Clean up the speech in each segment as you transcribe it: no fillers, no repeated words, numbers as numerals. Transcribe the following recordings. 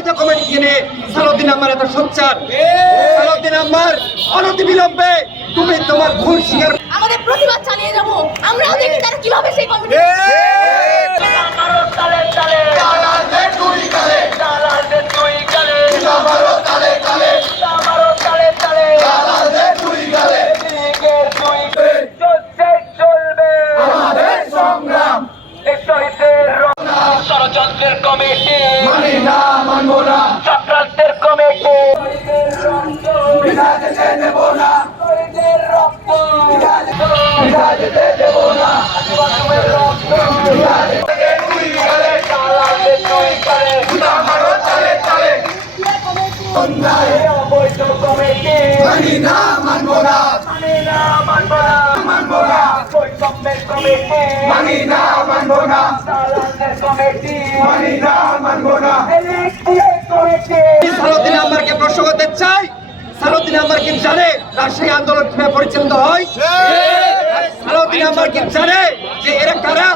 অবৈধ কমিটি কিনে সালাউদ্দিন আহমেদ এত সোচ্চার। সালাউদ্দিন আহমেদ অনতিবিলম্বে তুমি তোমার ভুল স্বীকার। আমাদের প্রতিবাদ চালিয়ে যাব। আমরাও দেখি তারা কিভাবে সেই কমিটি ষড়যন্ত্রের কমিটি মানি না, মানবো না, চক্রান্তের কমিটি বিনা যেতে দেব না, রক্ত বিনা যেতে দেব না, আদিবাসীদের রক্ত বিনা যেতে দুই গালে, চালাবে দুই কালে গুনা মারো তালে তালে, অন্যায় অবৈধ কমিটি মানি না, মানবো না, মানি না, মানব না, মানবো না, বৈষম্যের কমিটি মানি না, মানবো না, চালানের কমিটি মানি না, মানবো না। কমিটি সালাউদ্দিন আহমেদকে প্রশ্ন করতে চাই, সালাউদ্দিন আহমেদ কি জানে রাজশাহী আন্দোলন কিভাবে পরিচালিত হয়? সালাউদ্দিন আহমেদ কি জানে যে এরা কারা?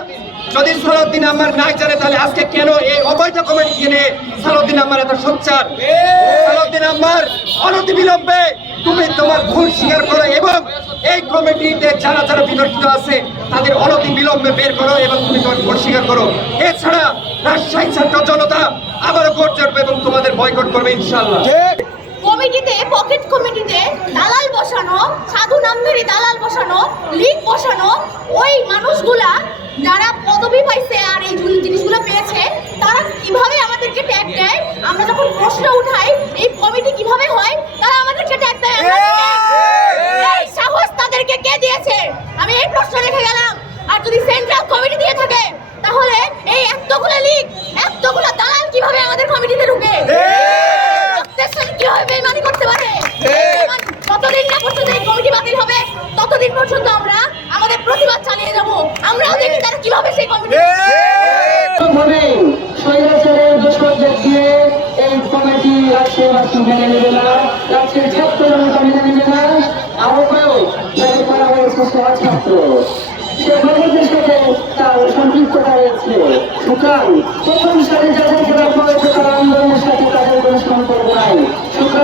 যদি সালাউদ্দিন আহমেদ না জানে তাহলে আজকে কেন এই অবৈধ কমিটি কিনে সালাউদ্দিন আহমেদ এত সোচ্চার? সালাউদ্দিন আহমেদ অনতিবিলম্বে তুমি তোমার ভুল স্বীকার করো এবং এই কমিটিতে যারা যারা বিতর্কিত আছে তাদের অনতিবিলম্বে বের করো এবং তুমি তোমার ভুল স্বীকার করো। এছাড়া রাজশাহী ছাত্র জনতা আবারও গর্জে উঠবে এবং তোমাদের বয়কট করবে ইনশাআল্লাহ। কমিটিতে পকেট কমিটিতে দালাল বসানো, সাধু নামধারী দালাল বসানো, লিগ বসানো, ওই মানুষগুলা যারা পদবি পাইছে আর এই জিনিসগুলো পেয়েছে তারা কিভাবে আমাদেরকে ট্যাগ দেয়? আমরা যখন প্রশ্ন উঠাই এই কমিটি কিভাবে হয়, তারা আমাদেরকে ট্যাগ দেয়। এই সাহস তাদেরকে কে দিয়েছে? আমি এই প্রশ্ন রেখে গেলাম। আর যদি সেন্ট্রাল কমিটি দিয়ে থাকে তাহলে এই এতগুলো লিগ, এতগুলো দালাল কিভাবে আমাদের কমিটিতে ঢুকে? কিভাবে বেইমানি করতে পারে? যতদিন না পর্যন্ত এই কমিটি বাতিল হবে ততদিন পর্যন্ত আমরা আমাদের প্রতিবাদ চালিয়ে যাব। আমরাও দেখি তারা কিভাবে সেই কমিটি স্বৈরাচারের দোষরদের দিয়ে এই কমিটি রাজশাহীবাসী মেনে নেবে না, রাজশাহীর ছাত্র জনতা মেনে নেবে না। আহ্বায়ক যাকে করা হয়েছে সহছাত্র, সে কমিটির সাথে তার সম্পৃক্ততা রয়েছে। সুতরাং প্রথম সারি যাদেরকে রাখা হয়েছে তারা আন্দোলনের সাথে তাদের কোনো সম্পর্ক নাই। সুতরাং